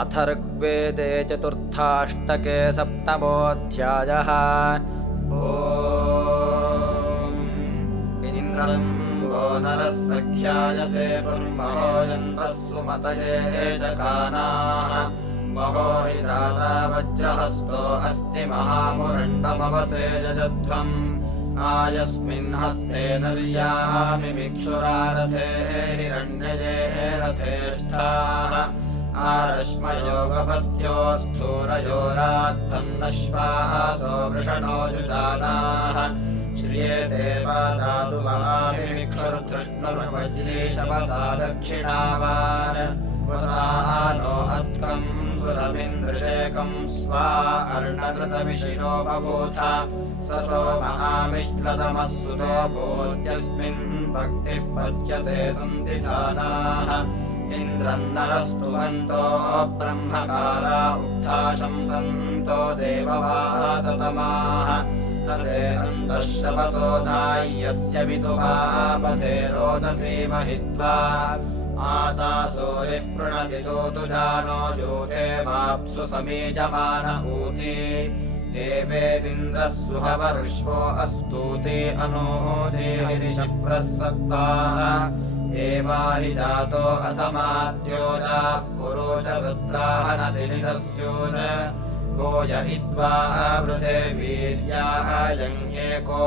अथ ऋग्वेदे चतुर्थाष्टके सप्तमोऽध्यायः। इन्द्रं वो नरः सख्यायसे पुर्महो यन्तः सुमतये चकानाः महो हि दाता वज्रहस्तो अस्ति महामुरण्डमवसे यजध्वम् आयस्मिन् हस्ते नर्यामिमिक्षुरारथे हिरण्यये रथेष्ठाः आरश्मयोगभस्त्यो स्थूरयोरात्तन्नश्वासो वृषणो युजानाः श्रियेते पादातु महामिमिक्षुर्धृष्णुर्वज्रीशवसा दक्षिणावान् वसानो अत्कम् सुरभिन्दृशेकम् स्वा अर्णकृतविशिरो बभूथ ससो महामिश्लतमः सुतो भूत्यस्मिन् भक्तिः पच्यते सन्दिधानाः इन्द्रन्नरस्तुवन्तो ब्रह्मकारा उक्था शंसन्तो देववाततमाः तते अन्तःशवसोधाय्यस्य विदुभापथे रोदसी महित्वा आतासूरिः पृणति दूतुजानो यूथे वाप्सु समीजमान ऊती देवेदिन्द्रः सुहवरुष्वो अस्तूति अनूदिहिरिशप्रसत्त्वाः एवाहि जातो असमाद्योजाः पुरोच रुद्राः नतिनिधस्यून् भूय इत्वा वृधे वीर्याः यङ्एको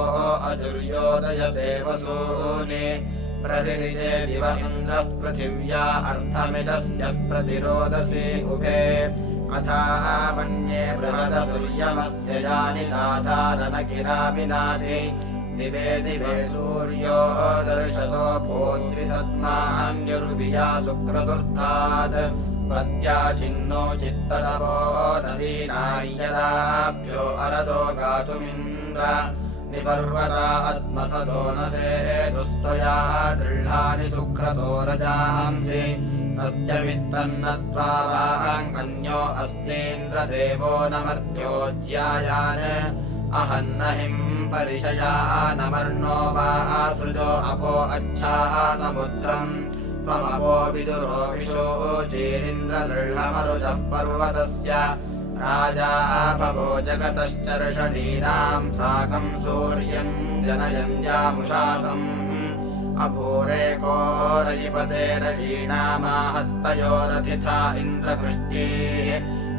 अजुर्योदयते वसूनि प्ररिजे दिव इन्द्रः पृथिव्या अर्धमिदस्य प्रतिरोदसी उभे अथा मन्ये बृहदसूर्यमस्य यानि नाधारनकिरामिनादि दिवे दिवे सूर्यो दर्शतो भूद्विसद्मान्युर्विया शुक्रतुर्थात् पत्या चिन्नो चित्ततपो नदीनाय्यदाभ्यो अरदो गातुमिन्द्र निपर्वता आत्मसदोनसे दुष्टया दृढानि सुक्रतो रजांसि सत्यमित्तन्नत्वा वाहङ्गन्यो अस्तीन्द्रदेवो नमर्त्यो ज्यायान् अहन्नहिं परिशया नमर्नो वा सृजो अपो अच्छाः समुद्रम् त्वमपो विदुरो विशोचीरिन्द्रदृढमरुजः पर्वतस्य राजा भवो जगतश्चर्षणीनाम् साकम् सूर्यम् जनयन् यामुषासम् अभूरेको रयिपते रयीणामाहस्तयोरथिथा इन्द्रकृष्टीः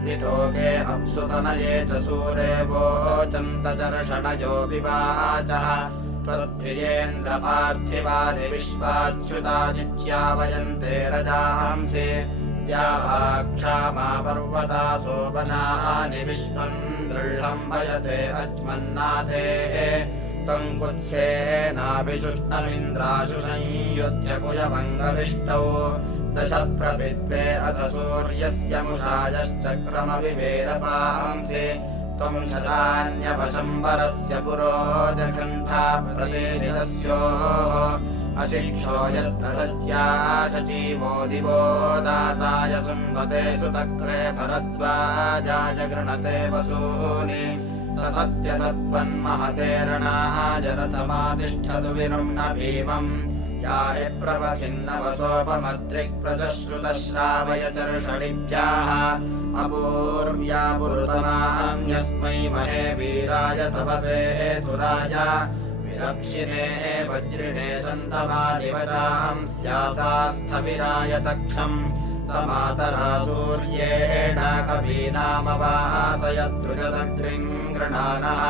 वितोके अप्सुतनये च सूरे वोचन्तचर्षणयो विवाचः त्वद्भिर्येन्द्रपार्थिवानि विश्वाच्युताजिच्यावयन्ते रजांसि द्यावाक्षामा पर्वता सोपनानि विश्वम् दृढम् भयते अच्मन्नाथेः त्वम् कुत्सेनाभिषुष्णमिन्द्राशु संयुध्य कुजमङ्गविष्टौ दश प्रविद्वे अथ सूर्यस्य मुषायश्चक्रमविवेरपांसि त्वम् शतान्यवशम्बरस्य पुरोजघ्नथा प्रतीरितस्योः अशिक्षो यत्र सत्या शचीवो दिवो दासाय सुन्वते सुतक्रे भरद्वाजाय गृणते वसूनि स सत्यसत्त्वन्महते रणाय रथमातिष्ठतु विनुम्न भीमम् याहि प्रवथिन्नवसोपमद्रिक्प्रजश्रुतश्रावय चर्षणिभ्याः अपूर्व्या पुरुतमान्यस्मै महे वीराय तपसे हेतुराय विरक्षिणे वज्रिणे सन्तमानिवचां स्यासास्थविराय तक्षम् समातरा सूर्येण कवीनामवासयद्रुजदग्रिम् गृणानः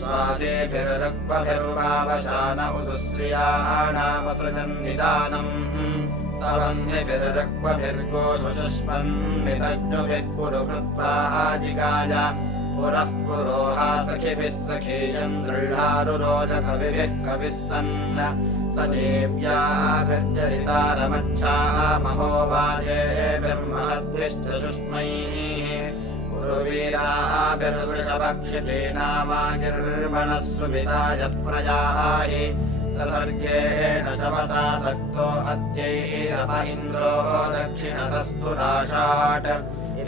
स्वादेभिर्ऋक्वभिर्वावशान उदुश्रियाणामसृजन्निदानम् सवन्निभिर्ऋक्वभिर्गोधुषुष्पन्नितज्ञुभिः पुरु कृत्वा जिगाय पुरः पुरोहा सखिभिः सखीयम् दृढारुरोजकविभिः कविः सन् स देव्याभिर्जरितारमच्छा महोवाजेभिर्महद्भिश्च सुष्मैः पुरुवीराभिर्वृषभक्षितेनामागिर्मणः सुविताय प्रयाहि ससर्गेण शवसा दत्तो अद्यैरप इन्द्रो दक्षिणतस्तु राशाट्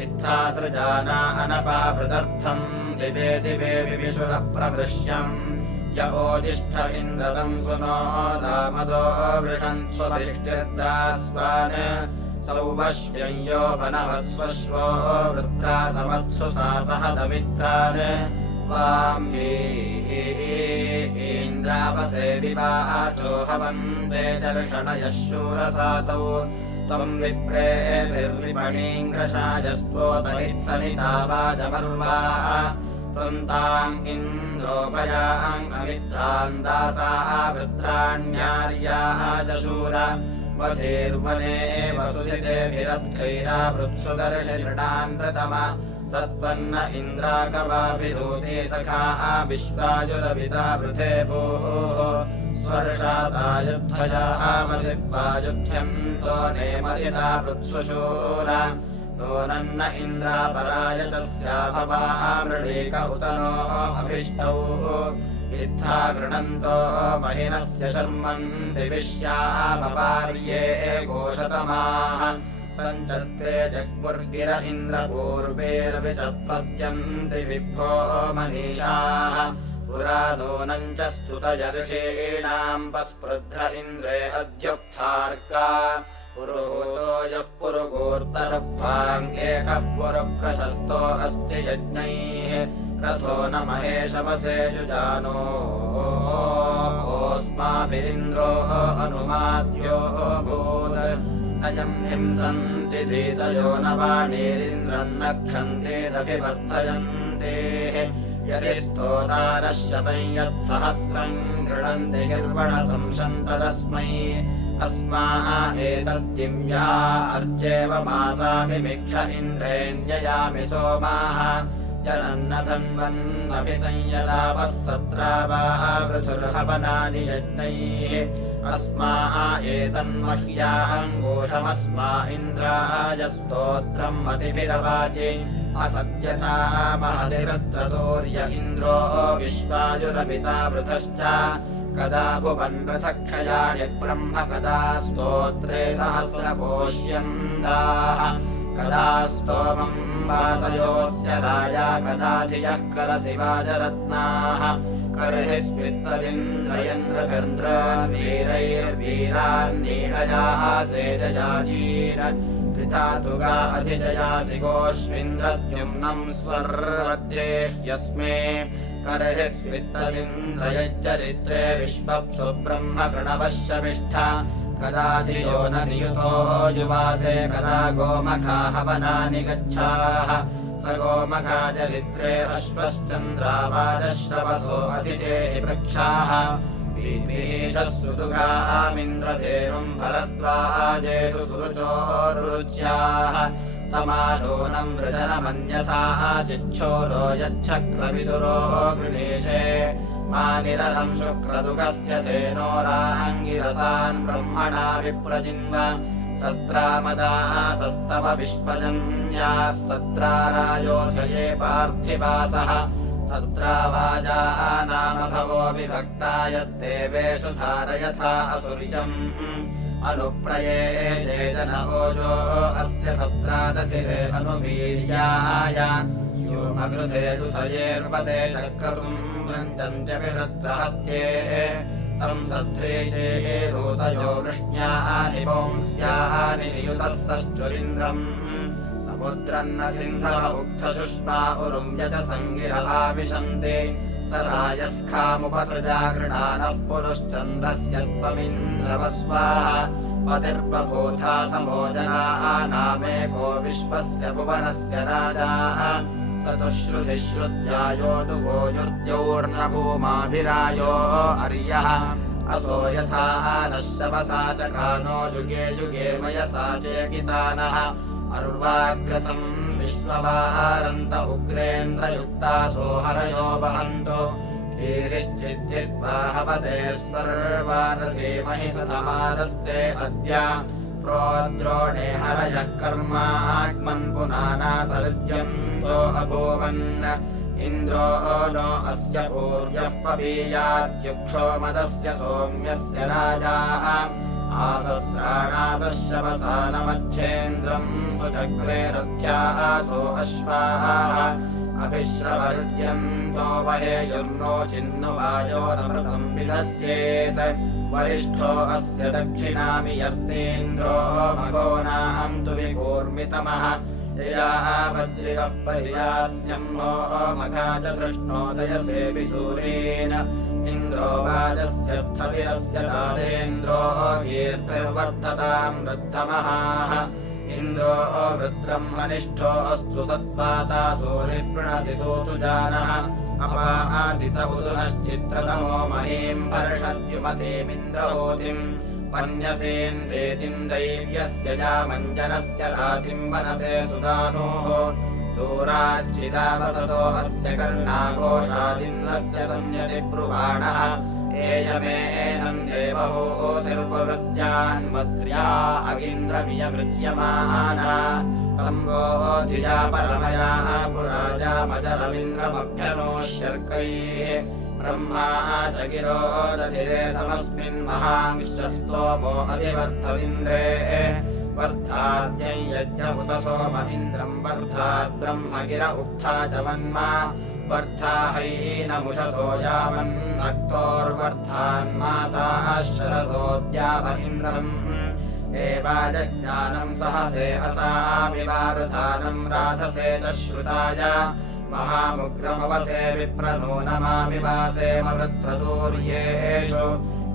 इत्थासृजाना अनपावृतर्थम् दिवे दिवे विविशुरप्रवृश्यम् य ओदिष्ठ इन्द्रतं सुनो दामदो वृषन् स्वभिष्टिर्दास्वान् सौवश्यं योपनवत्स्वश्वो वृत्रा समत्सु सासहदमित्रान् वाम्ही इन्द्रावसे विवाचो हवन्ते दर्शनयः शूरसातौ त्वम् विप्रेभिर्विपणीङ्ग्रशायस्त्वोतहित्सनिता वाजमर्वा त्वन्ताम् इन्द्रोपयाम् अमित्रान् दासाः वृत्राण्यार्याः जशूर वधेर्वने वसुधितेभिरत्कैरावृत्सु दर्शनृणान् नृतम सत्त्वन्न इन्द्राकवाभिरूते सखाः विश्वायुरविता वृथे भूः स्वर्षादायुद्धयामसिद्वायुध्यन्तो नेमरिता वृत्सुशूर नोनन्न इन्द्रापराय तस्याभवामृळीक उत नो अभिष्टौ इत्था गृणन्तो महिनस्य शर्मन् दिविष्यामपार्ये घोषतमाः सञ्चत्ते जग्मुर्गिर इन्द्रपूर्वेर्विचत्पद्यन्ति विभ्वो मनीषाः पुरा नूनम् च स्तुतयर्षीणाम् पस्पृध्र इन्द्रे अध्युक्थार्का पुरुहूतो यः पुरुगोर्तरभ्वाङ्गेकः पुरुप्रशस्तो अस्ति यज्ञैः रथो न महेशवसे युजानो ओस्माभिरिन्द्रो अनुमाद्यो भूत् अयम् हिंसन्ति धीतयो न वाणीरिन्द्रम् नक्षन्तेदभिवर्धयन्ते यदि स्तोतारः शतम् यत्सहस्रम् गृणन्ति गिर्वणसंशन्तदस्मै अस्मा एतद्दिव्या अर्चेव मासामिमिक्ष इन्द्रेण्ययामि सोमाः जनन्न धन्वन्नपि संयदावः सत्रावाः पृथुर्हवनानि यज्ञैः अस्मा एतन्मह्याङ्गोषमस्मा इन्द्राय स्तोत्रम् मतिभिरवाचि असत्यथा महतिरुद्रतोर्य इन्द्रो विश्वायुरपिता वृथश्च कदा भुवन्पृथक्षयाणि ब्रह्म कदा स्तोत्रे सहस्रपोष्यन्दाः कदा स्तोमम् वासयोऽस्य राजा कदा धियः करशिवाजरत्नाः कर्हि स्वित्तदिन्द्रयन्द्रभिर्वीरैर्वीरान्नीडयाः सेजयाजीर त्रिधातुगा अधिजयासि गोष्विन्द्रद्युम्नम् स्वर्वद्ये ह्यस्मे कर्हि स्वित्तदिन्द्रयच्चरित्रे विश्वप्सु ब्रह्म कृणवश्यमिष्ठ कदा धियो न नियुतो युवासे कदा गोमखा हवनानि गच्छाः स गोमखा चरित्रे अश्वश्चन्द्रावाजश्रवसो अधिजेहि वृक्षाः पीपीषः सुदुघामिन्द्रधेनुम् भरद्वाजेषु सुरुचोरुच्याः तमानूनम् वृजनमन्यथाः चिच्छोरो यच्छक्रविदुरो गृणीषे मानिरनम् शुक्रदुगस्य तेनोराङ्गिरसान् ब्रह्मणा विप्रजिन्व सत्रामदाः सस्तव विश्वजन्याः सत्रारायोधये पार्थिवासः सत्रावाजाः नाम भवो विभक्ता यद्देवेषु धारयथा असुर्यम् अनुप्रये जेजन ओजो अस्य सत्रादधिरे अनुवीर्याय स्योमगृधे दुधयेर्वते चक्रतुम् वृञ्जन्त्यपि रुद्रहत्ये तम् सध्रीजे रोतयो वृष्ण्यानि पुंस्यानि नियुतः सश्चुरिन्द्रम् समुद्रन्न सिन्धव उक्थशुष्मा उरुम् यज सङ्गिरहाविशन्ति स रायस्खामुपसृजा गृणानः पुरुश्चन्द्रस्य त्वमिन्द्रवस्वाः पतिर्बभूथा समोजनाः नामेको विश्वस्य भुवनस्य राजा स तु श्रुतिश्रुत्यायो दुवोजुर्द्यौर्नभूमाभिरायो अर्यः असो यथा नश्यवसा चकानो युगे युगे वयसा चेकितानः अर्वाग्रतम् विश्ववारन्त उग्रेन्द्रयुक्तासो हरयो वहन्तो कीरिश्चिद्धित्वा हवते स्वर्वारधीमहि सतमादस्ते अद्य प्रोद्रोणे हरयः कर्माग्मन् पुनाना सरुज्यन्तो अभूवन् इन्द्रो नो अस्य पूर्यः पवीयाद्युक्षो मदस्य सोम्यस्य राजाः आसस्राणासश्रवसानमच्छेन्द्रम् सुचक्रे रथ्यासो अश्वाः अभिश्रवर्ज्यन्तो वहेयुर्नो चिन्नुवायो नमृतम् विधस्येत् वरिष्ठो अस्य दक्षिणामि यर्तेन्द्रो मघोनाम् तु विकूर्मितमः यया वज्रिवः पर्यास्यम्भो मघा च कृष्णोदयसे विसूरेण इन्द्रो वाजस्य स्थविरस्य तारेन्द्रो गीर्भिर्वर्धताम् वृद्धमहाः इन्द्रो वृत्रम् हनिष्ठो अस्तु सत्पाता सूरिः प्रणति दूतुजानः अपादित उदुनश्चित्रतमो महीम् वर्षद्युमतीमिन्द्रहूतिम् पन्यसेन्धेतिम् दैव्यस्य यामञ्जनस्य रातिम् वनते सुदानोः दूराश्चिदावसतो अस्य कर्णाघोषादिन्द्रस्य संयति ब्रुवाणः एयमेनम् देवहूतिर्ववृत्यान्मद्र्या अगिन्द्रमियमृज्यमाना तम्बोधिया परमयाः पुराजामजरमिन्द्रमभ्यनोष्यर्कैः ब्रह्मा च गिरोदधिरे समस्मिन्महांश्चस्तोमो अधिवर्धविन्द्रे वर्धाद्यै यज्ञमुत सोम इन्द्रम् वर्धाद् ब्रह्म गिर उक्था च मन्मा वर्धाहैनमुषसो यावन्नक्तोर्वर्धान्मासाः शरदोद्याव इन्द्रम् एवाजज्ञानम् सहसे असामिवारुधानम् राधसे च श्रुताय महामुग्रमवसे विप्रनूनमाविवासेमवृत्रतूर्येषु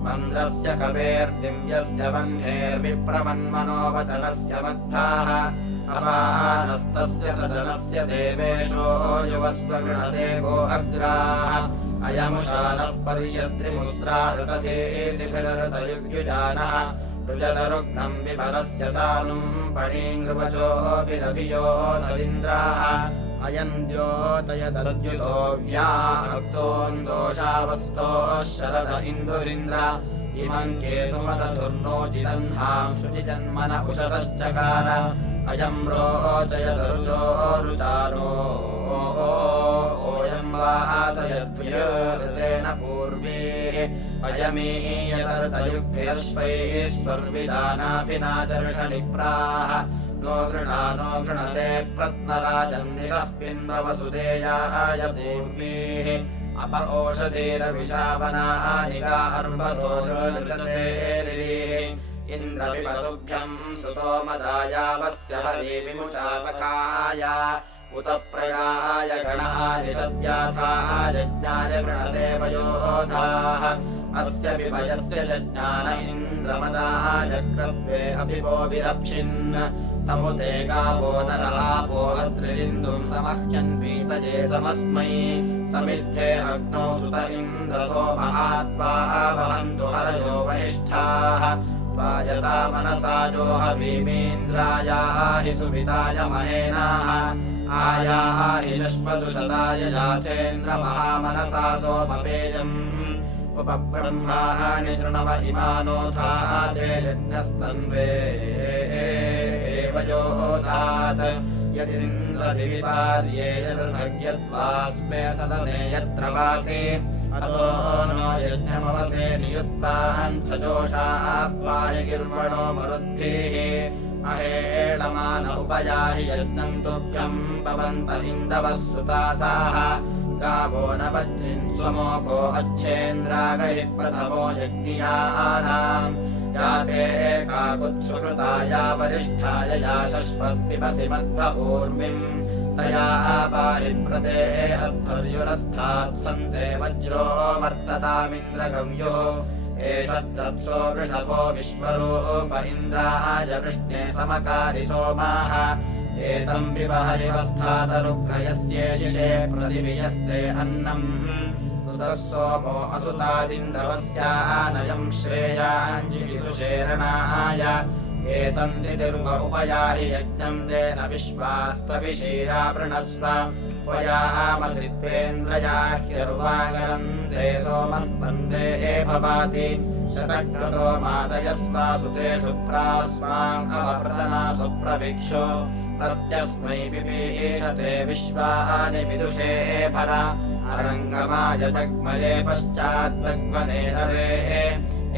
मन्द्रस्य कवेर्दिव्यस्य वह्नेर्विप्रमन्मनोवचनस्य मग्धाः अपानस्तस्य सजनस्य देवेशो युवस्व गृणते गो अग्राः अयमुशानः पर्यद्रिमुस्रा ऋतधेतिभिरृतयुग्युजानः रुजतरुग्नम् विफलस्य सानुम् पणीङ्गृवचोऽभिरभियो नदीन्द्राः अयम् द्योतयदद्युतो व्याहक्तोन्दोषावस्तोः शरद इन्दुरिन्द्र इमम् केतुमदधुर्नोचिदह्नाम् शुचिजन्मन उषसश्चकार अयम् रोचयदरुचो रुचारो ओयम् वासयद्भिर्ऋतेन पूर्वेः अयमीयतर्तयुग्भिरश्वैः स्वर्विदानाभिनादर्शनिप्राः नो गृणते प्रत्नराजन्निषः पिन्ववसुदेयाय पूर्वेः अप ओषधीरविषावनानिगा अर्वतो ऋचसेरिः इन्द्रविपतुभ्यम् सुतोमदायावस्य हरि विमुचा सखाय उत प्रयाय गणः निषद्याथाय यज्ञाय गृणते वयोधाः अस्य विभयस्य यज्ञान इन्द्रमदाय क्रत्वे अभिवो विरप्शिन् तमुते गावो नरहापो अद्रिरिन्दुम् समह्यन् पीतये समस्मै समिद्धे अग्नौ सुत इन्द्रसोम आत्वा वहन्तु हरयो वहिष्ठाः वायता मनसाजो हवीमीन्द्रायाहि सुविताय महेनाः आयाहि शश्वदुशताय याथेन्द्रमहामनसा सोमपेयम् उपब्रह्माणि शृणव इमानोथा ते यज्ञस्तन्वे वयोधात् यदिन्द्रदिविपार्ये यदृथग्यद्वास्मे सदने यत्र वासे अतो नो यज्ञमवसे नियुत्पान् सजोषाः पायगिर्वणो मरुद्भिः अहेळमान उपयाहि यज्ञम् तुभ्यम् पवन्त इन्दवः सुतासाः गावो न वज्रिन् स्वमोको अच्छेन्द्रागहि प्रथमो यज्ञियानाम् याते काकुत्सुकृताया वरिष्ठाय या शश्वत्पिबसि मध्वपूर्मिम् तया पाहि प्रते अध्वर्युरस्थात् सन्ते वज्रो वर्ततामिन्द्रगव्युः एष द्रप्सो वृषभो विश्वरूप इन्द्राय वृष्णे समकारि सोमाः एतम् विवहरिवस्थातरुग्रयस्येशिषे प्रतिवियस्ते अन्नम् सुतः सोमो असुतादिन्द्रवस्यानयम् श्रेयाञ्जिविदुषेरणाय एतम् दिदिर्व उपयाहि यज्ञम् तेन विश्वास्तविशीरा वृणस्व त्वयामसि त्वेन्द्रयाह्यर्वागरम् ते सोमस्तन्वे भवाति शतक्रतो मादयस्वा सुतेषु प्रास्मान् अवप्रतना सुप्रवीक्षो प्रत्यस्मै पिपीषते विश्वानि विदुषे भर अरङ्गमाय जग्मये पश्चाद्दग्मने नरेः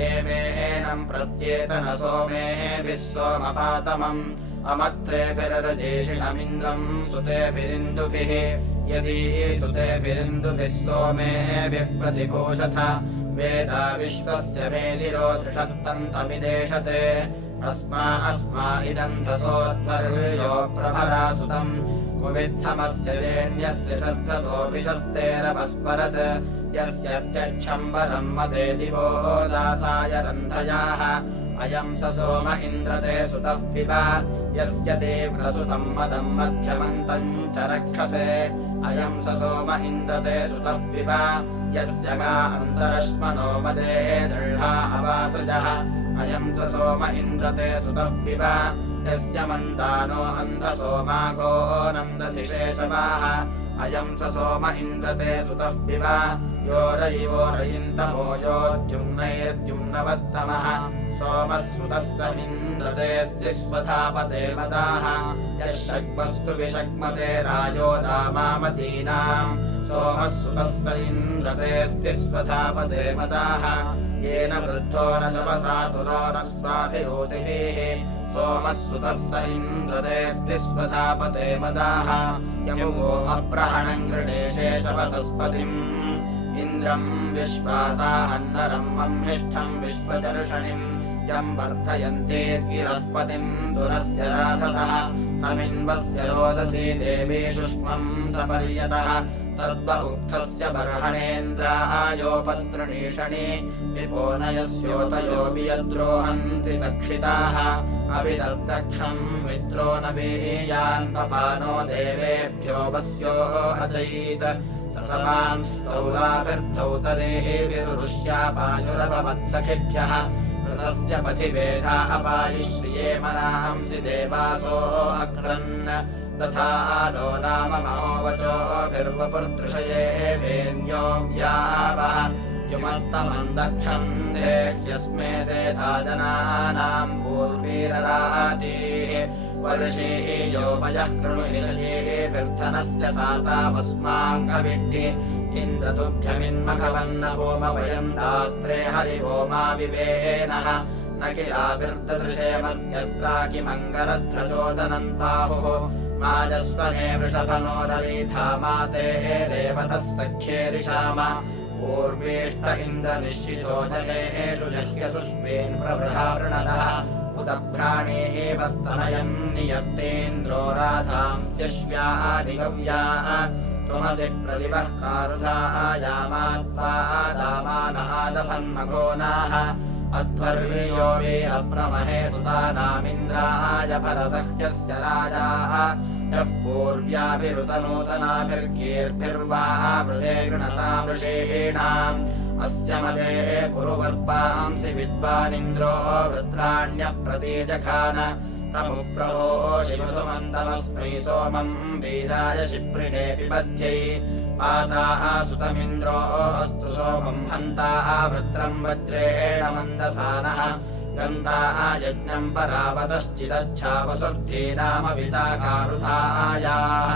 एमेनम् प्रत्येतन सोमेभिः सोमपातमम् अमत्रेभिरजेषिणमिन्द्रम् सुतेभिरिन्दुभिः यदि सुतेभिरिन्दुभिः सोमेभिः प्रतिभूषथ वेदा विश्वस्य मेदिरो धृषत्तन्तमिदेशते अस्मा इदन्धसोऽध्वर्यो प्रभरा सुतम् कुवित्समस्य जेन्यस्य शर्धतोऽभिशस्तेरपस्परत् यस्य त्यच्छम्बरम् मदे दिवो दासाय रन्धयाः अयम् स सोम इन्द्रते सुतः पिब यस्य तीव्रसुतम् मदम् मध्यमन्तम् च रक्षसे अयम् स सोम इन्द्रते सुतः पिब यस्य गा अन्तरश्मनो मदे दृढा अवासृजः अयम् स सोम इन्द्रते सुतः पिब यस्य मन्दानो अन्धसोमाघो नन्दधिशेषवाः अयम् स सोम इन्द्रते सुतः पिब योरयिवोरयिन्तमो योद्युम्नैर्द्युम्नवत्तमः सोमः सुतः समिन्द्रतेऽस्ति स्वधापते मदाः यः शग्वस्तु विषग्मते राजो दामामतीनाम् सोमः सुतः स इन्द्रतेऽस्ति स्वधापते मदाः येन वृद्धो न शवसातुरो न स्वाभिरोतिभिः सोमः सुतः स इन्द्रतेऽस्ति स्वधापते मदाः यमुवो अप्रहणम् गृणेशे शवसस्पतिम् इन्द्रम् विश्वासाहन्नरम् मम्मिष्ठम् विश्वदर्शनिम् यम् वर्धयन्तीर्गिरःपतिम् दुरस्य राधसः तमिन्वस्य रोदसी देवी शुष्मम् सपर्यतः तद्वहुक्थस्य बर्हणेन्द्रायोपस्तृणीषणि विपोनयस्योतयोऽपि यद्रोहन्ति सक्षिताः अविदर्दक्षम् मित्रो न वीयान्पपानो देवेभ्यो वस्यो अचयीत ससमांस्तौलाभिर्धौतरेभिरुष्यापायुरपवत्सखिभ्यः ऋतस्य पथिवेधा अपायिश्रिये मनांसि देवासो अक्रन् तथा नो नाम महोवचोभिर्वपुर्दृशये वेन्यो व्यावः युमत्तमम् दक्षम् देह्यस्मे सेधा जनानाम् पूर्वीररातीः वर्षीयोपयः कृणुहि शचीभिर्धनस्य सातावस्माङ्गविड्ढि इन्द्रतुभ्यमिन्मघवन्न वयम् दात्रे हरिवोमा विवेनः न किलाभिर्ददृशे मध्यत्राकिमङ्गरध्रचोदनम् बाहुः माजस्वने वृषभनोरलीथा माते रेवतः सख्येरिषाम पूर्वेष्ट इन्द्रनिश्चितो जनेषु जह्यसुष्मेन् प्रवृहावृणदः उदभ्राणेः वस्तनयन् नियर्तेन्द्रो राधांस्यश्व्यादिगव्याः त्वमसि प्रतिभः कारुधायामात्वा दामानहादभन्मघोनाः अध्वर्यो वीरप्रमहे सुतानामिन्द्राय भरसह्यस्य राजाः यः पूर्व्याभिरुतनूतनाभिर्गीर्भिर्वा वृधे गृणता वृषीणाम् अस्य मदे पुरुवर्पांसि विद्वानिन्द्रो वृत्राण्यप्रतीजखान तमुप्रभोषि मधुमन्तमस्मै सोमम् वीराय शिप्रिणे पिबध्यै पाताः सुतमिन्द्रो अस्तु सोमम् हन्ताः वृत्रम् वज्रेण मन्दसानः गन्ताः यज्ञम् परावतश्चिदच्छावसुर्धी नाम विताकारुधायाः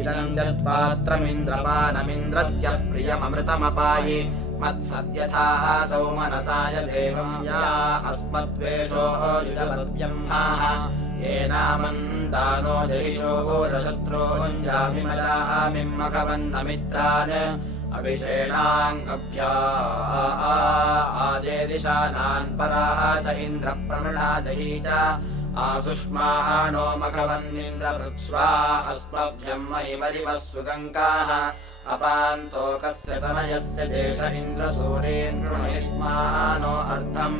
इदम् यत्पात्रमिन्द्रपानमिन्द्रस्य प्रियममृतमपायि मत्सद्यथाः सौमनसाय देवम् या अस्मद्वेषो युजवद्ब्रह्माः येनामन्दानो जहिषो रशत्रोञ्जामिमजामिमघवन्नमित्रान् अभिषेणाङ्गभ्या आदेदिशानान् पराः च इन्द्रप्रमृणा जही च आसुष्माणो मघवन्निन्द्रवृक्स्वा अस्मभ्यम् महिमरिवः सुगङ्गाः अपान्तोकस्य तनयस्य देश इन्द्रसूरीन् कृणुहिष्मानो अर्धम्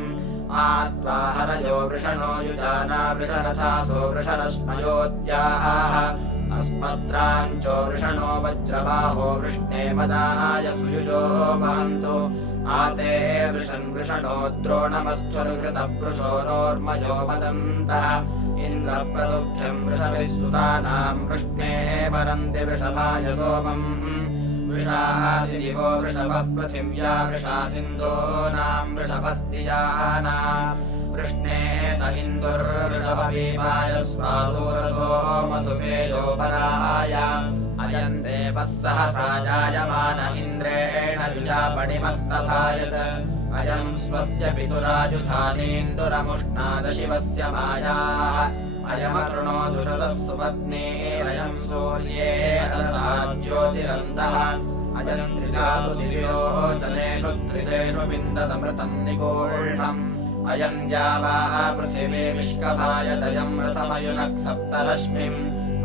आत्वा हरयो वृषणो युजाना वृषरथासो वृषरश्मयोत्याः अस्मद्राञ्चो वृषणो वज्रबाहो वृष्णे मदाय सुयुजो वहन्तु आते वृषन् वृषणो द्रोणमस्थुर्हृतवृषोरोर्मयो वदन्तः इन्द्रप्रतुभ्यम् वृषभिः सुतानाम् वृष्णे वरन्ति वृषभाय सोमम् वृषासि दिवो वृषभः पृथिव्या वृषासिन्दूनाम् वृषभस्तियानाम् वृष्णे त इन्दुर्वृषभवीमाय स्वादूरसो मधुमेयो पराय अयम् देवः सहसा जायमान इन्द्रेण युजापणिमस्तभायत् अयम् स्वस्य पितुराजुधानीन्दुरमुष्णादशिवस्य मायाः अयमकृणो दुषसः सुपत्नीरयम् सूर्ये दधा ज्योतिरन्तः अयम् त्रिधातु दिविरोचनेषु त्रिदेषु विन्दतमृतम् निगूढम् अयम् द्यावा पृथिवी विष्कभायदयम् रथमयुनक् सप्तरश्मिम्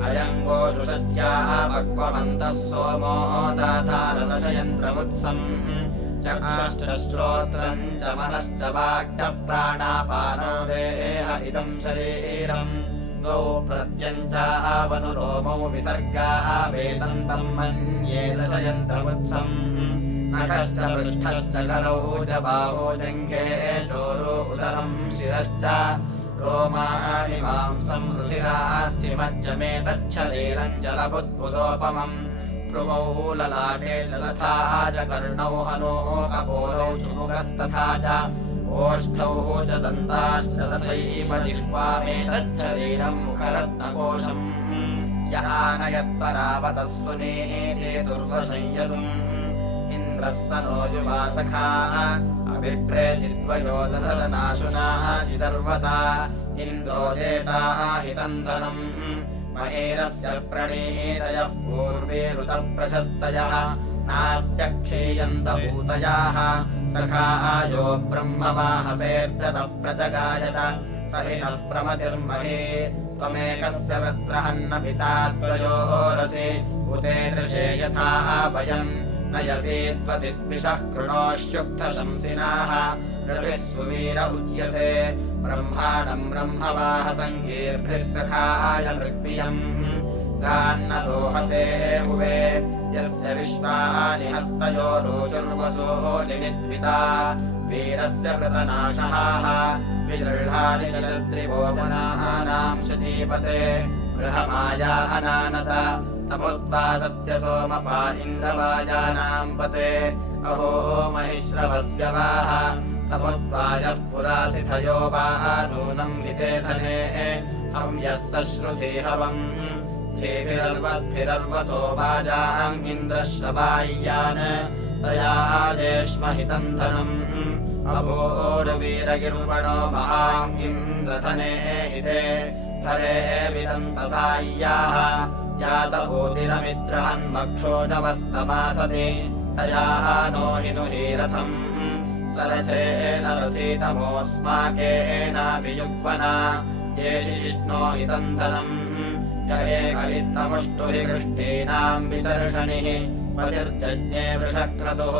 अयम् गोषु सत्याः भक्वमन्तः सोमो दाधारदशयन्त्रमुत्सम् चक्षुश्चश्रोत्रम् च मनश्च वाक्च प्राणापानो देह इदम् शरीरम् गौ प्रत्यम् चावनुरोमौ विसर्गाः वेदन्तम् मन्ये दशयन्त्रमुत्सम् नखश्च पृष्ठश्च करौ च बाहो जङ्घे चोरो उदरम् शिरश्च रोमाणि मांसम् रुधिरास्थिमज्जमेतच्छरीरम् जलबुद्बुदोपमम् भ्रुवौ ललाटे च तथा च कर्णौ हनो कपोलौ चुमुकस्तथा च ओष्ठौ च दन्ताश्च तथैव जिह्वामेतच्छरीरम् मुखरत्नकोशम् यानयत्परावतः सुनीते दुर्वशंयतुम् इन्द्रः स नो युवासखाः अभिप्रेचिद्वयो ददनाशुना चिदर्वता इन्द्रो देता हितन्तनम् महेरस्य प्रणीतयः पूर्वेरुतप्रशस्तयः नास्य क्षीयन्त भूतयाः सखायो ब्रह्मवाहसेर्जत प्रजगायत स हि नः प्रमतिर्महे त्वमेकस्य वृत्रहन्न पिता द्वयोरसि उते दृशे यथा वयम् नयसि त्वदिद्विषः कृणोश्युक्तशंसिनाः रविः सुवीर उच्यसे ब्रह्माणम् ब्रह्मवाहसङ्गीर्भिः सखाय मृग्वियम् गान्नदोहसे हुवे यस्य विश्वानि हस्तयो रोचुर्वसो निमिद्विता वीरस्य कृतनाशः विदृढानि च त्रिभुवनानाम् शचीपते बृहमाया अनानत तमुद्वा सत्यसोमपा इन्द्रवाजानाम् पते अहो महिश्रवस्य वाह तमुद्वाजः पुरासिथयो वा नूनम् हिते धने हव्यः श्रुधि हवम् धीभिरर्वद्भिरर्वतो वाजाम् इन्द्रश्रवाय्यान् तया जेष्महितम् धनम् अभूर्वीरगिर्वणो महाम् इन्द्रधने हिते भरे विदन्तसाय्याः यातभूतिरमित्रहन्मक्षोजवस्तमासति तया नो हिनुहीरथम् सरथेन रथितमोऽस्माकेनाभियुग्मना येषिष्णो हितम् धनम् य एकहितमुष्टु हि कृष्णीनाम् वितर्षणिः पतिर्जज्ञे वृषक्रतुः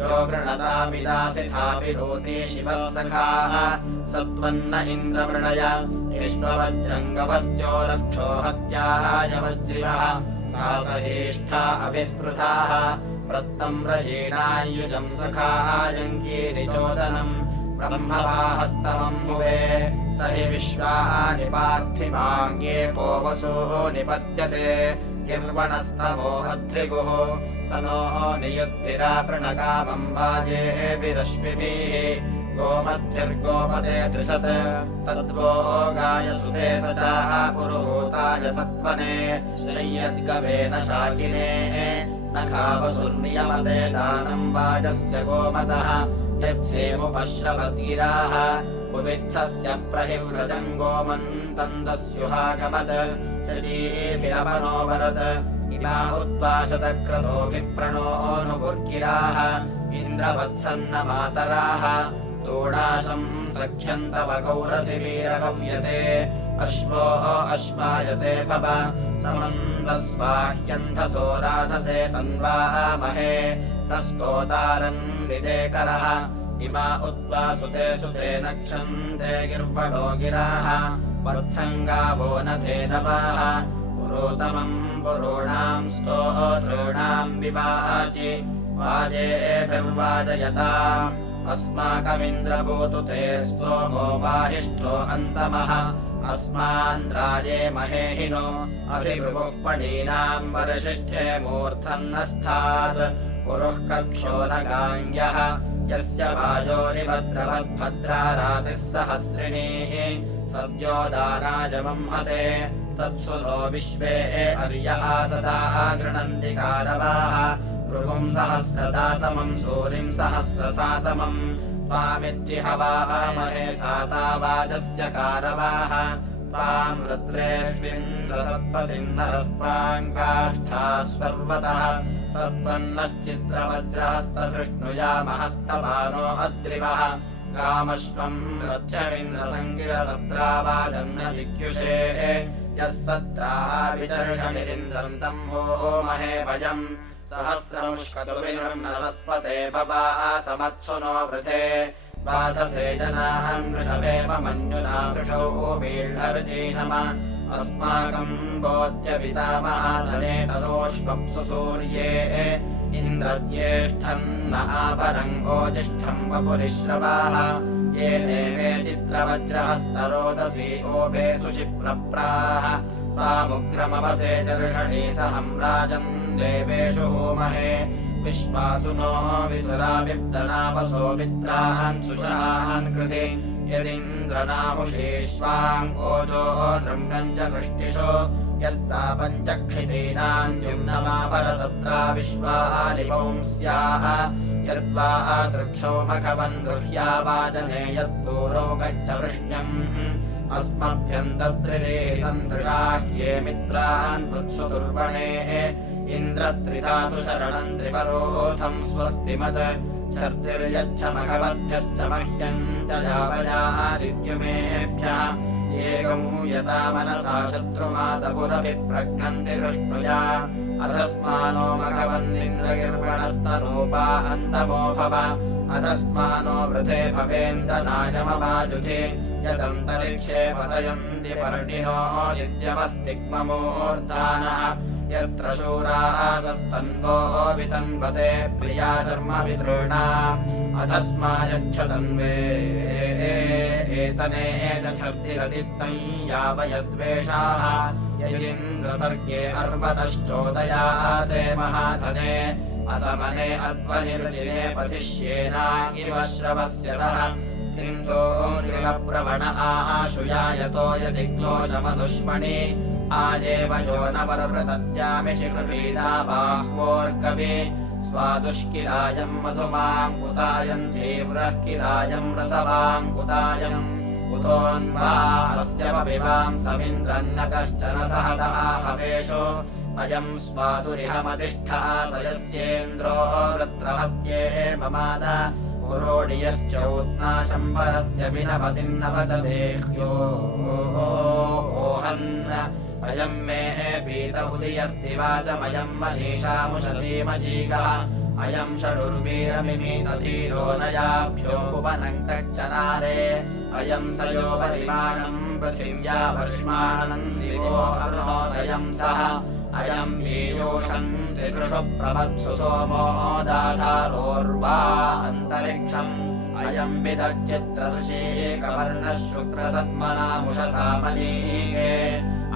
यो गृणतामिदासिथापि रोति शिवः सखाः सत्त्वन्न इन्द्रमृणय इष्ववज्रङ्गवस्यो रक्षो हत्याय वज्रिवः सा सहेष्ठा अभिस्पृताः प्रत्तम् रयीणायुजम् सखायङ्कीरिचोदनम् ब्रह्मवाहस्तमम् भुवे स हि विश्वानि पार्थिवाङ्गे को वसो निपत्यते गिर्वणस्तमो अध्रिगुः स नो नियुद्भिरापृणकामम् वाजेभिरश्मिभिः गोमद्भिर्गोपते त्रिशत् तद्वो गायसुते स च पुरुहूताय सत्वने शय्यद्गवेन शाकिने न खावसुर्नियमते दानम् वाजस्य गोमतः यत्सेमुपश्रवद्गिराः पुवित्सस्य प्रहिव्रजम् गोमन्तम् दस्युहागमत् शचीभिरपनोवरत् इमा उद्वा शतक्रतोऽभिप्रणोऽनुपुर्गिराः इन्द्रवत्सन्न मातराः दोडाशम् सख्यन्तव गौरसि वीरगव्यते अश्वो अश्वायते भव समन्दस्वाह्यन्धसो राधसे तन्वामहे तस्तोतारन् विदेकरः इमा उद्वा सुते सुते नक्षन्ते गिर्वणो गिराः वत्सङ्गावो नथे नवाः पुरोतमम् पुरूणाम् स्तोतॄणाम् विवाचि वाजेभिर्वाजयताम् अस्माकमिन्द्रभूतु ते स्तोमो वाहिष्ठो अन्तमः अस्मान्द्राये महेहिनो अभिभृवुः पणीनाम् वरशिष्ठे मूर्धन्नस्थात् पुरुः कक्षो न गाङ्ग्यः यस्य वाजोरिभद्रवद्भद्रा रातिः सहस्रिणीः सद्यो दानाजमंहते तत्सु नो विश्वे अर्य आसदा गृह्णन्ति कारवाः भृगुम् सहस्रदातमम् सूरिम् सहस्रसातमम् त्वामिद्धि हवामहे सातावाजस्य कारवाः त्वाम् रुद्रेष्विन्द्रसत्पतिम् नरस्त्वाम् काष्ठाः सर्वतः सत्पन्नश्चित्रवज्रहस्तधृष्णुयामहस्तमानो अद्रिवः कामश्वम् रथ्यमिन्द्रसङ्गिरसद्रावाजन्नजिज्ञुषे यः सत्राः विचर्षणिरिन्द्रम् तम् होमहे वयम् सहस्रमुष्कतुविनम् न सत्पते बबासमत्सु नो वृथे बाधसे जनान् वृषभेव मन्युना वृषौ वीढर्जीषम अस्माकम् बोध्यपितामहाधने तदोष्वप्सु सूर्ये इन्द्रज्येष्ठम् न आपरङ्गोजिष्ठम् वपुरिश्रवाः ये देवे चित्रवज्रहस्तरोदसी ओभे सुशिप्रप्राः त्वामुग्रमवसे चर्षणी सहम् राजन् देवेषु होमहे विश्वासु नो विसुराविप्तनापसो मित्रान् सुषान् कृति यदिन्द्रनामुषीष्वाङ्गोजो नृम्णम् च वृष्टिषु यत्ता पञ्चक्षितीनाम् युम्नमापरसत्रा विश्वानि पुंस्याः यद्वा दृक्षो मखवन् गृह्या वाजने यत्पूरो गच्छ वृष्ण्यम् अस्मभ्यम् तत्रिरे सन्दृशाह्ये मित्रान् वृत्सु दुर्वणेः इन्द्रत्रिधातु शरणम् त्रिपरोथम् स्वस्तिमत् छर्दिर्यच्छ मघवद्भ्यश्च मह्यम् च यावयादित्युमेभ्यः एकम् यता मनसा शत्रुमातपुरभिप्रघ्नन्ति धृष्णुया अधस्मानो मघवन्निन्द्रगिर्वणस्तनूपा अन्तमो भव अधस्मानो वृथे भवेन्द्रनायमवाजुधि यदन्तरिक्षे पतयन्ति पर्णिनो नित्यमस्तिग्ममूर्धानः यत्र शूरासस्तन्वो वितन्वते प्रिया शर्मवितॄणा अधस्मायच्छतन्वे एतने छर्दिरतित्तं यावयद्वेषाः यदिन्द्रसर्गे अर्वतश्चोदयासे महाधने असमने अध्वनिर्जिने पथिष्येना इव श्रवस्यतः सिन्धोर्विमप्रवण आशुयायतो यदिग्लोशमनुष्मणि आजेव यो न परवृतत्यामि शिखृपीडा बाह्वोर्कवि स्वादुष्किलायम् मधुमाङ्कुतायम् तीव्रः किलायम् रसवाङ्कुतायम् कुतोऽन्वा अस्य पिबाम् समिन्द्रन्न कश्चन सहतः हवेषु अयम् स्वादुरिहमतिष्ठः स यस्येन्द्रो वृत्रहत्ये ममाद पुरोडियश्चौत्नाशम्बरस्य विनपतिन्नवचदेह्यो ओहन् अयम् मे पीत उदयर्तिवाचमयम् मनीषामुषतीमजीगः अयम् षडुर्वीरमिमीतधीरो नयाभ्योपवनम् कच्चनारे अयम् स यो परिमाणम् पृथिव्या वर्ष्माणम् दिवो अरुणोदयम् सः अयम् पीयूषम् त्रिदृशु प्रवत्सु सोमो दाधारोर्वा अन्तरिक्षम् अयम् विदच्चित्रदृशीकवर्णः शुक्रसत्मनामुषसामनीके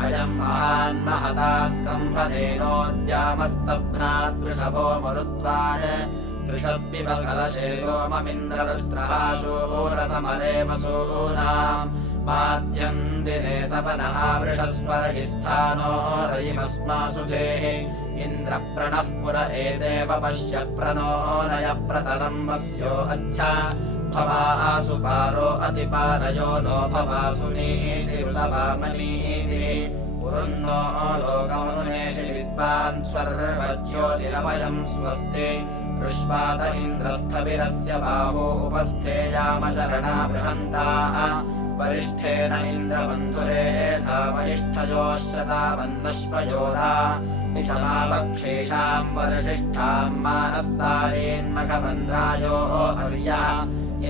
अयम् महान्महता स्कम्भनेनोद्यामस्तभ्नात् वृषभो मरुत्वान् दृषद्विव कलशे सोममिन्द्ररुद्रः शूरसमरे वसूनाम् माध्यम् दिने सपनः वृषस्वरहिस्थानो रयिमस्मासु देहि इन्द्रप्रणः पुर एदेव पश्य प्रणो नय प्रतरम् वस्यो अच्छा भवासु पारो अतिपारयो नो भवासु नीतिरुलवामनीतिः पुरुन्नो लोकमनुनेषि विद्वान् स्वर्वज्योतिरभयम् स्वस्ति ऋष्वात इन्द्रस्थविरस्य बाहो उपस्थेयाम शरणा बृहन्ताः वरिष्ठेन इन्द्रबन्धुरे धामहिष्ठयोश्रतावन्नश्वयोरा निशमावक्षेषाम् वरशिष्ठाम् मानस्तारेन्मघवन्द्रायो अर्यः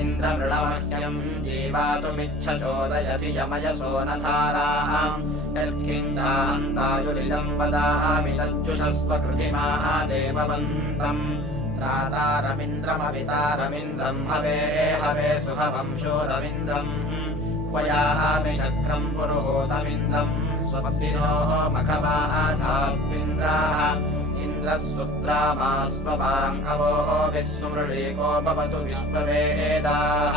इन्द्रमृणमह्यम् जीवातुमिच्छचोदयति यमयसो न धाराम् यत्किञ्चाहन्तायुरिदम् वदामि तज्जुषस्व कृतिमाः देववन्तम् त्रातारमिन्द्रमपितारमिन्द्रम् हवे हवे सुहवम् शूरमिन्द्रम् त्वयामि शक्रम् पुरुहूतमिन्द्रम् स्वस्तिनोः मघवाधात्विन्द्राः इन्द्रः सुत्रामास्ववाङ्गवो विस्मृळीको भवतु विश्ववेदाः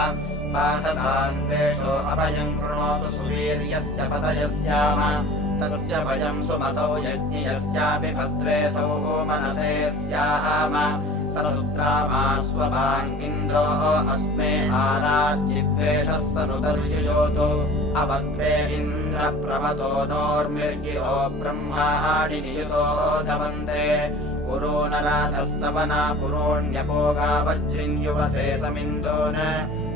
बाधतान्वेषो अभयम् कृणोतु सुवीर्यस्य पतयस्याम तस्य भयम् सुमतौ यज्ञयस्यापि भद्रेऽसौ मनसे स्याम ससुत्रामास्ववाङ्गिन्द्रो अस्मे आराज्यद्वेषः सनुतर्युयोतु अवत्वे इन्द्रप्रवतो नोर्मिर्गिरो ब्रह्माणि नियुतो धवन्ते पुरोनराधः सवना पुरोण्यपोगा वज्रिन्युवसे समिन्दोन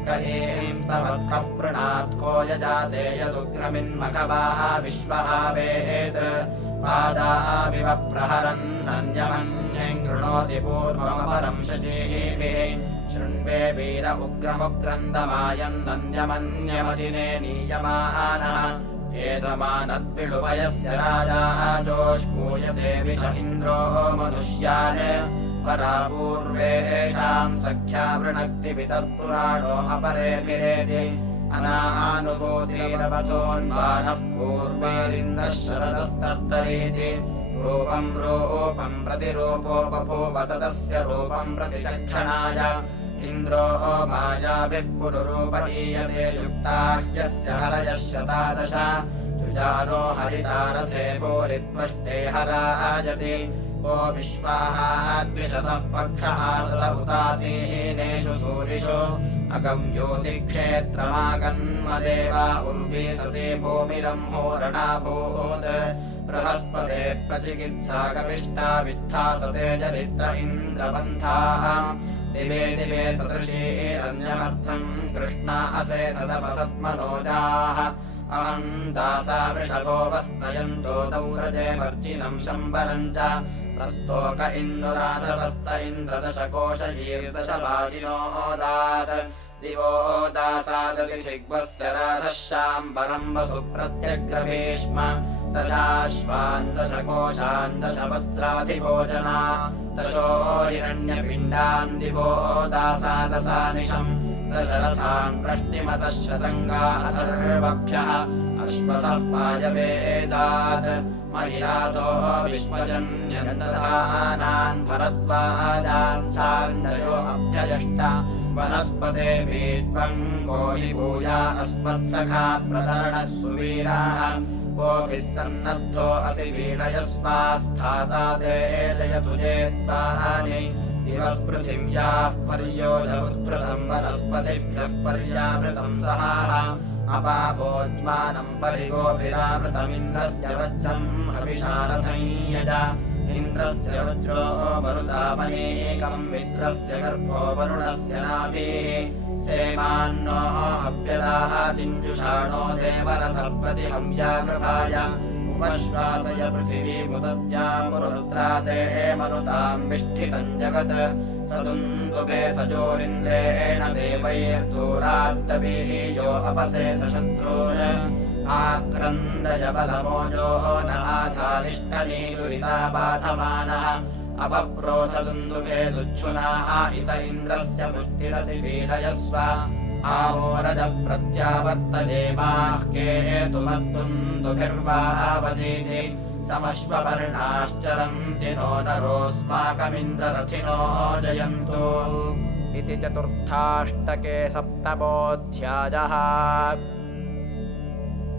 क एंस्तवत्कः पृणात्को यजाते यदुग्रमिन्मघवाः विश्वः वेत् पादाविव प्रहरन्नन्यमन्यं कृणोति पूर्वमपरं शचीभिः शृण्वे वीर उग्रमुग्रन्दमायन्नन्यमन्यमदिने नीयमानः एतमानद्विलुपयस्य राजा जोष्कूयते विष इन्द्रो मनुष्यान् परा पूर्वेषां सख्या वृणक्ति वितत्पुराणो अपरेभिरेति अनानुभूतिरवथोन्वानः पूर्वेरिन्द्रः शरदस्तर्तरीति रूपं रूपं प्रतिरूपो बभूव तदस्य रूपं प्रतिचक्षणाय इन्द्रो मायाभिः पुरुरूपहीयते युक्ता ह्यस्य हरयः शतादश तुजानो हरितारथे भूरित्वष्टे हराजति को विश्वाहाद्विशतः पक्षः सद उदासीनेषु सूरिषु अगम्योतिक्षेत्रमागन्मदेवा उर्वी सती भूमिरम्होरणाभूत् बृहस्पते प्रतिचिकित्सा गविष्टा वित्थासते जरित्र इन्द्रपन्थाः दिवे दिवे सदृशीरन्यमर्थम् कृष्णा असे तदपसत्मनोजाः अहम् दासा वृषभो वस्नयन्तो दौरजे वर्जिनम् शम्बरम् च प्रस्तोक इन्दुराधसस्त इन्द्रदशकोशयीर्दशवाजिनोदात् दिवो दासादतिथिग्वस्य राधः शाम्बरम् वसु प्रत्यग्रभीष्म दशाश्वान् दशकोशान् दशवस्त्राधिभोजना दशो हिरण्यपिण्डान् दिवो दासादशानिशम् दशरथान् वृष्टिमतः शतङ्गा अथर्वभ्यः अश्वतः पायवेदात् महिरादो विश्वजन्यन्तधानान् भरद्वाजान् सार्णयो अभ्यजष्ट वनस्पते वीड्वम् गोहि भूया अस्मत्सखा प्रतरणः सुवीराः गोभिः सन्नद्धो असि वीणयस्वास्थाता ते जयतु जेत्वानि दिवस्पृथिव्याः पर्योजमुद्भृतम् वनस्पतिभ्यः पर्यावृतम् सहाः अपापोज्मानम् परिगोभिरावृतमिन्द्रस्य वज्रम् हविषारथम् यज इन्द्रस्य वज्रो मरुतामनेकम् मित्रस्य गर्भो वरुणस्य नाभिः सेमान्नो हव्यदातिञ्जुषाणो देवरथ प्रतिहव्याकृभाय उपश्वासय पृथिवीमुदद्याम् पुरुद्राते मनुताम् विष्ठितम् जगत् सदुन्दुभे सजोरिन्द्रेण देवैर्दूराद्दवीयो अपसेथ शत्रून् आक्रन्दय बलमोजो नाथानिष्टनीदुरिता बाधमानः अपप्रोथदुन्दुभे दुच्छुनाः इत इन्द्रस्य पुष्टिरसि वीरयस्व आवोरज प्रत्यावर्तदेवाः केतुमद्दुन्दुभिर्वावदीति समश्वपर्णाश्चरन्ति नो नरोऽस्माकमिन्द्ररथिनो जयन्तु इति चतुर्थाष्टके सप्तमोऽध्यायः।